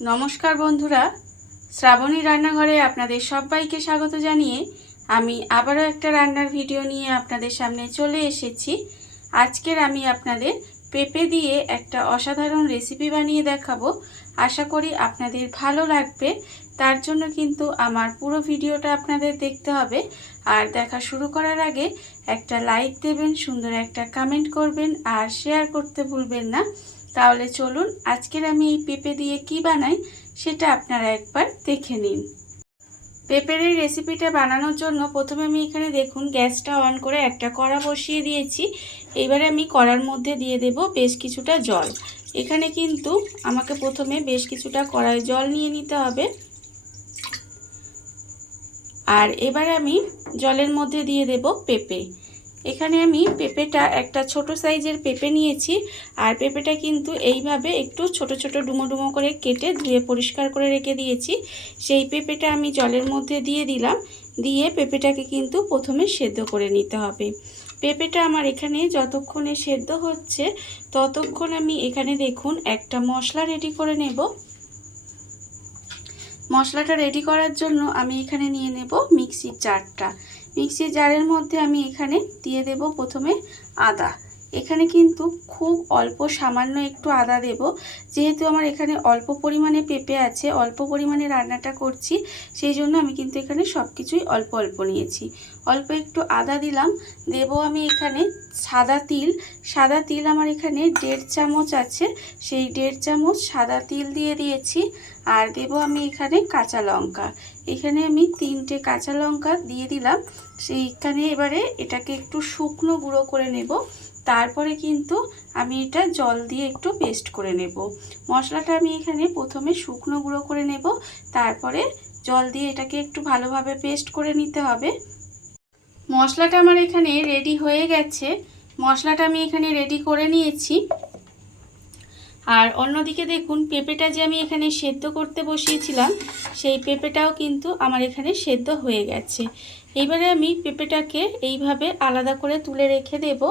নমস্কার বন্ধুরা, শ্রাবণী রান্নাঘরে আপনাদের সবাইকে স্বাগত জানিয়ে আমি আবারও একটা রান্নার ভিডিও নিয়ে আপনাদের সামনে চলে এসেছি। আজকের আমি আপনাদের পেঁপে দিয়ে একটা অসাধারণ রেসিপি বানিয়ে দেখাবো। আশা করি আপনাদের ভালো লাগবে। তার জন্য কিন্তু আমার পুরো ভিডিওটা আপনাদের দেখতে হবে। আর দেখা শুরু করার আগে একটা লাইক দেবেন, সুন্দর একটা কমেন্ট করবেন আর শেয়ার করতে ভুলবেন না। তাহলে চলুন আজকের আমি এই পেঁপে দিয়ে কি বানাই সেটা আপনারা একবার দেখে নিন। পেঁপের এই রেসিপিটা বানানোর জন্য প্রথমে আমি এখানে দেখুন গ্যাসটা অন করে একটা কড়া বসিয়ে দিয়েছি। এবারে আমি কড়ার মধ্যে দিয়ে দেব বেশ কিছুটা জল। এখানে কিন্তু আমাকে প্রথমে বেশ কিছুটা কড়াই জল নিয়ে নিতে হবে। আর এবারে আমি জলের মধ্যে দিয়ে দেব পেঁপে। এখানে আমি পেঁপেটা একটা ছোট সাইজের পেঁপে নিয়েছি। আর পেঁপেটা কিন্তু এইভাবে একটু ছোট ছোট ডুমো ডুমো করে কেটে ধুয়ে পরিষ্কার করে রেখে দিয়েছি। সেই পেঁপেটা আমি জলের মধ্যে দিয়ে দিলাম। দিয়ে পেঁপেটাকে কিন্তু প্রথমে সেদ্ধ করে নিতে হবে। পেঁপেটা আমার এখানে যতক্ষণে সেদ্ধ হচ্ছে ততক্ষণ আমি এখানে দেখুন একটা মশলা রেডি করে নেব। মশলাটা রেডি করার জন্য আমি এখানে নিয়ে নেব মিক্সির জারটা। মিক্সির জারের মধ্যে আমি এখানে দিয়ে দেব প্রথমে আদা। এখানে কিন্তু খুব অল্প সামান্য একটু আদা দেব, যেহেতু আমার এখানে অল্প পরিমাণে পেঁপে আছে, অল্প পরিমাণে রান্নাটা করছি, সেই জন্য আমি কিন্তু এখানে সব কিছুই অল্প অল্প নিয়েছি। অল্প একটু আদা দিলাম। দেব আমি এখানে সাদা তিল। সাদা তিল আমার এখানে 1.5 চামচ আছে, সেই 1.5 চামচ সাদা তিল দিয়ে দিয়েছি। আর দেব আমি এখানে কাঁচা লঙ্কা। এখানে আমি 3টে কাঁচা লঙ্কা দিয়ে দিলাম। সেইখানে এবারে এটাকে একটু শুকনো গুঁড়ো করে নেব। তারপরে কিন্তু আমি এটা জল দিয়ে একটু পেস্ট করে নেব। মশলাটা আমি এখানে প্রথমে শুকনো গুঁড়ো করে নেব, তারপরে জল দিয়ে এটাকে একটু ভালোভাবে পেস্ট করে নিতে হবে। মশলাটা আমার এখানে রেডি হয়ে গেছে। মশলাটা আমি এখানে রেডি করে নিয়েছি। আর অন্যদিকে দেখুন পেঁপেটা যে আমি এখানে সেদ্ধ করতে বসিয়েছিলাম, সেই পেঁপেটাও কিন্তু আমার এখানে সেদ্ধ হয়ে গেছে। এবারে আমি পেঁপেটাকে এইভাবে আলাদা করে তুলে রেখে দেব।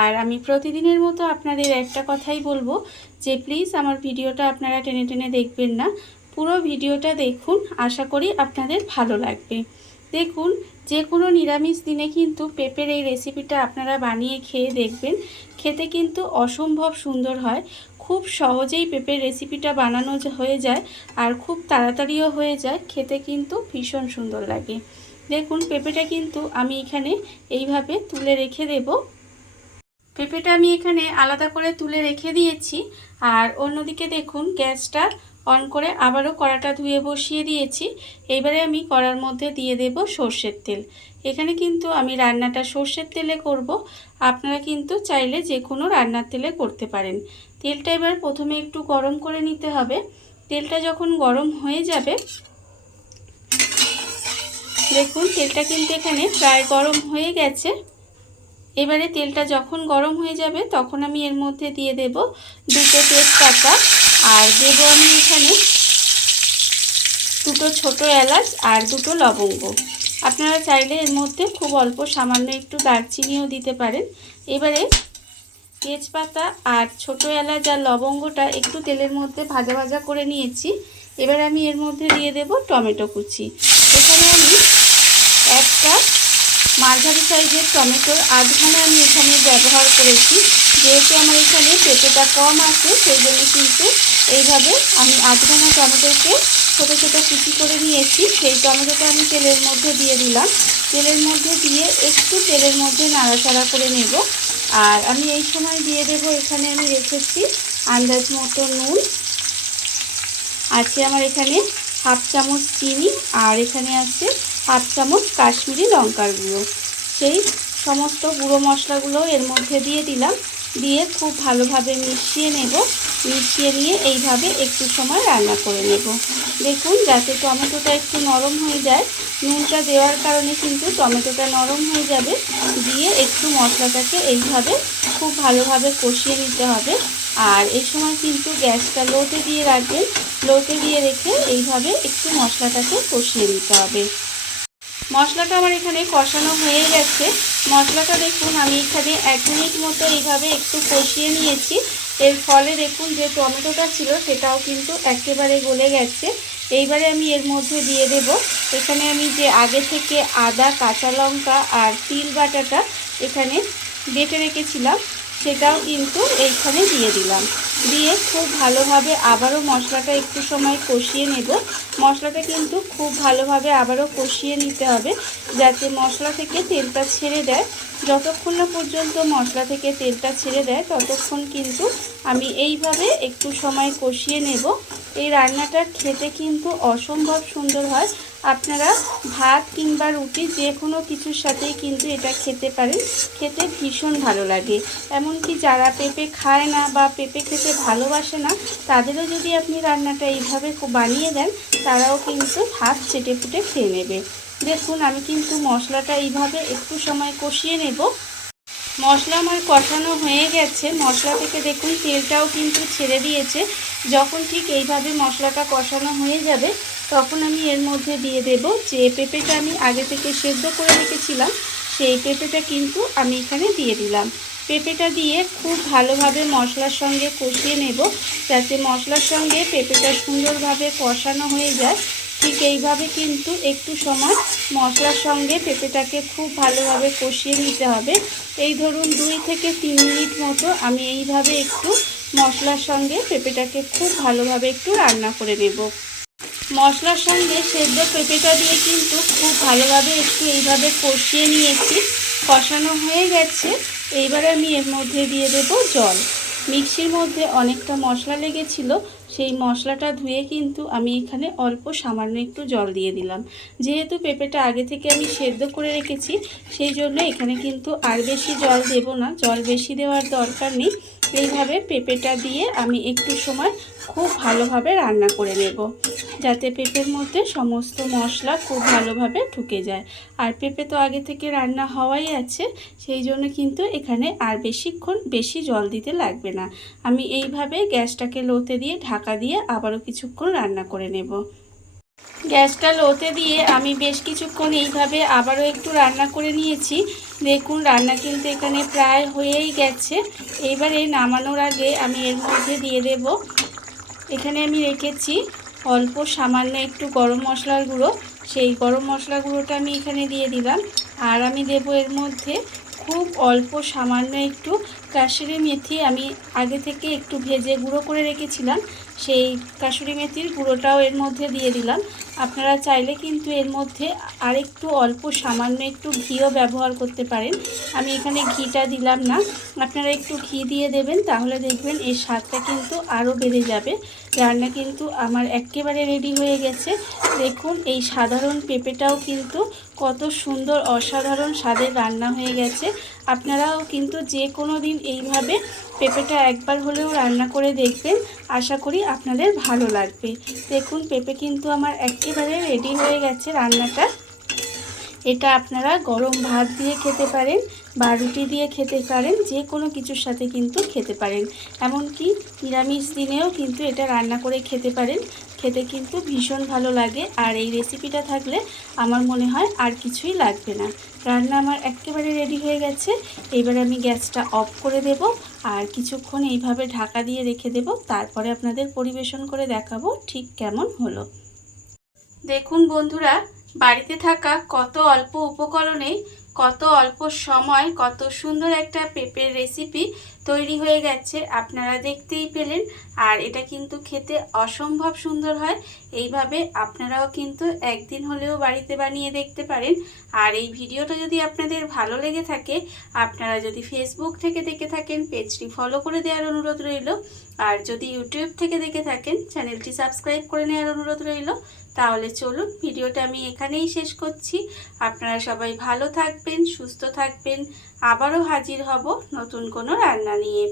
আর আমি প্রতিদিনের মতো আপনাদের একটা কথাই বলবো যে প্লিজ আমার ভিডিওটা আপনারা টেনে টেনে দেখবেন না, পুরো ভিডিওটা দেখুন। আশা করি আপনাদের ভালো লাগবে। দেখুন যে কোনো নিরামিষ দিনে কিন্তু পেঁপের এই রেসিপিটা আপনারা বানিয়ে খেয়ে দেখবেন। খেতে কিন্তু অসম্ভব সুন্দর হয়। খুব সহজেই পেঁপের রেসিপিটা বানানো হয়ে যায় আর খুব তাড়াতাড়িও হয়ে যায়। খেতে কিন্তু ভীষণ সুন্দর লাগে। দেখুন পেঁপেটা কিন্তু আমি এখানে এইভাবে তুলে রেখে দেব। পেঁপেটা আমি এখানে আলাদা করে তুলে রেখে দিয়েছি। আর অন্যদিকে দেখুন গ্যাসটা অন করে আবারও কড়াটা ধুয়ে বসিয়ে দিয়েছি। এবারে আমি কড়ার মধ্যে দিয়ে দেব সর্ষের তেল। এখানে কিন্তু আমি রান্নাটা সর্ষের তেলে করব। আপনারা কিন্তু চাইলে যে কোনো রান্নার তেলে করতে পারেন। তেলটা এবার প্রথমে একটু গরম করে নিতে হবে। তেলটা যখন গরম হয়ে যাবে, দেখুন তেলটা কিন্তু এখানে প্রায় গরম হয়ে গেছে। এবারে তেলটা যখন গরম হয়ে যাবে তখন আমি এর মধ্যে দিয়ে দেব 2টো তেজপাতা। আর দেব আমি এখানে 2টো ছোটো এলাচ আর 2টো লবঙ্গ। আপনারা চাইলে এর মধ্যে খুব অল্প সামান্য একটু দারচিনিও দিতে পারেন। এবারে তেজপাতা আর ছোটো এলাচ আর লবঙ্গটা একটু তেলের মধ্যে ভাজা ভাজা করে নিয়েছি। এবার আমি এর মধ্যে দিয়ে দেব টমেটো কুচি। এখানে আমি একটা মাঝারি সাইজের টমেটোর আধখানা আমি এখানে ব্যবহার করেছি। যেহেতু আমার এখানে পেঁপেটা কম আছে, সেই জন্য কিন্তু এইভাবে আমি আধখানা টমেটোকে ছোটো ছোটো কুচি করে নিয়েছি। সেই টমেটোটা আমি তেলের মধ্যে দিয়ে দিলাম। তেলের মধ্যে দিয়ে একটু তেলের মধ্যে নাড়াচাড়া করে নেব। আর আমি এই সময় দিয়ে দেব, এখানে আমি রেখেছি আন্দাজ মতো নুন আছে, আমার এখানে 1/2 চামচ চিনি, আর এখানে আছে 1/2 চামচ কাশ্মীরি লঙ্কার গুঁড়ো। সেই সমস্ত গুঁড়ো মশলাগুলো এর মধ্যে দিয়ে দিলাম। দিয়ে খুব ভালোভাবে মিশিয়ে নেব। মিশিয়ে নিয়ে এইভাবে একটু সময় রান্না করে নেব। দেখুন যাতে টমেটোটা একটু নরম হয়ে যায়। নুনটা দেওয়ার কারণে কিন্তু টমেটোটা নরম হয়ে যাবে। দিয়ে একটু মশলাটাকে এইভাবে খুব ভালোভাবে কষিয়ে নিতে হবে। আর এই সময় কিন্তু গ্যাসটা লোতে দিয়ে রাখবেন। লোতে দিয়ে রেখে এইভাবে একটু মশলাটাকে কষিয়ে নিতে হবে। মশলাটা আমার এখানে কষানো হয়ে গেছে। মশলাটা দেখুন আমি এখানে 1 মিনিট মতো এইভাবে একটু কষিয়ে নিয়েছি। এর ফলে দেখুন যে টমেটোটা ছিল সেটাও কিন্তু একেবারে গলে গেছে। এইবারে আমি এর মধ্যে দিয়ে দেব, এখানে আমি যে আগে থেকে আদা, কাঁচা লঙ্কা আর তিল বাটাটা এখানে বেটে রেখেছিলাম সেটাও কিন্তু এইখানে দিয়ে দিলাম। দিয়ে খুব ভালোভাবে আবারও মশলাটা একটু সময় কষিয়ে নেব। মশলাটা কিন্তু খুব ভালোভাবে আবারও কষিয়ে নিতে হবে যাতে মশলা থেকে তেলটা ছেড়ে দেয়। যতক্ষণ না পর্যন্ত মশলা থেকে তেলটা ছেড়ে দেয় ততক্ষণ কিন্তু আমি এইভাবে একটু সময় কষিয়ে নেব। এই রান্নাটা খেতে কিন্তু অসম্ভব সুন্দর হয়। আপনারা ভাত কিংবা রুটি যে কোনো কিছুর সাথেই কিন্তু এটা খেতে পারেন, খেতে ভীষণ ভালো লাগে। এমনকি যারা পেঁপে খায় না বা পেঁপে খেতে ভালোবাসে না তাদেরও যদি আপনি রান্নাটা এইভাবে বানিয়ে দেন তারাও কিন্তু হাত চেটেপুটে খেয়ে নেবে। দেখুন আমি কিন্তু মশলাটা এইভাবে একটু সময় কষিয়ে নেব। মশলা আমার কষানো হয়ে গেছে, মশলা থেকে দেখুন তেলটাও কিন্তু ছেড়ে দিয়েছে। যখন ঠিক এইভাবে মশলাটা কষানো হয়ে যাবে তখন আমি এর মধ্যে দিয়ে দেব যে পেঁপেটা আমি আগে থেকে সেদ্ধ করে রেখেছিলাম, সেই পেঁপেটা কিন্তু আমি এখানে দিয়ে দিলাম। পেঁপেটা দিয়ে খুব ভালোভাবে মশলার সঙ্গে কষিয়ে নেব যাতে মশলার সঙ্গে পেঁপেটা সুন্দরভাবে কষানো হয়ে যায়। ঠিক এইভাবে কিন্তু একটু সময় মশলার সঙ্গে পেঁপেটাকে খুব ভালোভাবে কষিয়ে নিতে হবে। এই ধরুন 2 থেকে 3 মিনিট মতো আমি এইভাবে একটু মশলার সঙ্গে পেঁপেটাকে খুব ভালোভাবে একটু রান্না করে নেব। মশলার সঙ্গে সেদ্ধ পেঁপেটা দিয়ে কিন্তু খুব ভালোভাবে একটু এইভাবে কষিয়ে নিয়েছি, কষানো হয়ে গেছে। এইবারে আমি এর মধ্যে দিয়ে দেব জল। মিক্সির মধ্যে অনেকটা মশলা লেগেছিল, সেই মশলাটা ধুয়ে কিন্তু আমি এখানে অল্প সামান্য একটু জল দিয়ে দিলাম। যেহেতু পেঁপেটা আগে থেকে আমি সেদ্ধ করে রেখেছি সেই জন্য এখানে কিন্তু আর বেশি জল দেব না, জল বেশি দেওয়ার দরকার নেই। এইভাবে পেঁপেটা দিয়ে আমি একটু সময় খুব ভালোভাবে রান্না করে নেব যাতে পেঁপের মধ্যে সমস্ত মশলা খুব ভালোভাবে ঢুকে যায়। আর পেঁপে তো আগে থেকে রান্না হওয়াই আছে, সেই জন্য কিন্তু এখানে আর বেশি জল দিতে লাগবে না। আমি এইভাবে গ্যাসটাকে লোতে দিয়ে ঢাকা দিয়ে আবারও কিছুক্ষণ রান্না করে নেব। গ্যাসটা লোতে দিয়ে আমি বেশ কিছুক্ষণ এইভাবে আবারও একটু রান্না করে নিয়েছি। দেখুন রান্না কিন্তু এখানে প্রায় হয়েই গেছে। এইবারে নামানোর আগে আমি এর মধ্যে দিয়ে দেব, এখানে আমি রেখেছি অল্প সামান্য একটু গরম মশলার গুঁড়ো, সেই গরম মশলা গুঁড়োটা আমি এখানে দিয়ে দিলাম। আর আমি দেব এর মধ্যে খুব অল্প সামান্য একটু কাসুরি মেথি, আমি আগে থেকে একটু ভেজে গুঁড়ো করে রেখেছিলাম, সেই কাসুরি মেথির গুঁড়োটাও এর মধ্যে দিয়ে দিলাম। আপনারা চাইলে কিন্তু এর মধ্যে আরেকটু অল্প সামান্য একটু ঘিও ব্যবহার করতে পারেন। আমি এখানে ঘিটা দিলাম না, আপনারা একটু ঘি দিয়ে দেবেন, তাহলে দেখবেন এর স্বাদটা কিন্তু আরও বেড়ে যাবে। রান্না কিন্তু আমার একেবারে রেডি হয়ে গেছে। দেখুন এই সাধারণ পেঁপেটাও কিন্তু কত সুন্দর অসাধারণ স্বাদের রান্না হয়ে গেছে। আপনারাও কিন্তু যে কোনো দিন এইভাবে পেঁপেটা একবার হলেও রান্না করে দেখবেন, আশা করি আপনাদের ভালো লাগবে। দেখুন পেঁপে কিন্তু আমার একেবারে রেডি হয়ে গেছে রান্নাটা। এটা আপনারা গরম ভাত দিয়ে খেতে পারেন বা রুটি দিয়ে খেতে পারেন, যে কোনো কিছুর সাথে কিন্তু খেতে পারেন। এমনকি নিরামিষ দিনেও কিন্তু এটা রান্না করে খেতে পারেন, খেতে কিন্তু ভীষণ ভালো লাগে। আর এই রেসিপিটা থাকলে আমার মনে হয় আর কিছুই লাগবে না। রান্না আমার একেবারে রেডি হয়ে গেছে। এবার আমি গ্যাসটা অফ করে দেব আর কিছুক্ষণ এইভাবে ঢাকা দিয়ে রেখে দেব, তারপরে আপনাদের পরিবেশন করে দেখাবো ঠিক কেমন হলো। দেখুন বন্ধুরা, বাড়িতে থাকা কত অল্প উপকরণে কত অল্প সময় কত সুন্দর একটা পেঁপের রেসিপি তৈরি হয়ে গেছে, আপনারা দেখতেই পেলেন। আর এটা কিন্তু খেতে অসম্ভব সুন্দর হয়। এইভাবে আপনারাও কিন্তু একদিন হলেও বাড়িতে বানিয়ে দেখতে পারেন। আর এই ভিডিওটা যদি আপনাদের ভালো লেগে থাকে, আপনারা যদি ফেসবুক থেকে দেখে থাকেন পেজটি ফলো করে দেওয়ার অনুরোধ রইল। আর যদি ইউটিউব থেকে দেখে থাকেন চ্যানেলটি সাবস্ক্রাইব করে নেওয়ার অনুরোধ রইল। তাহলে চলুন ভিডিওটা আমি এখানেই শেষ করছি। আপনারা সবাই ভালো থাকবেন, সুস্থ থাকবেন। আবারও হাজির হব নতুন কোনো রান্না নিয়ে।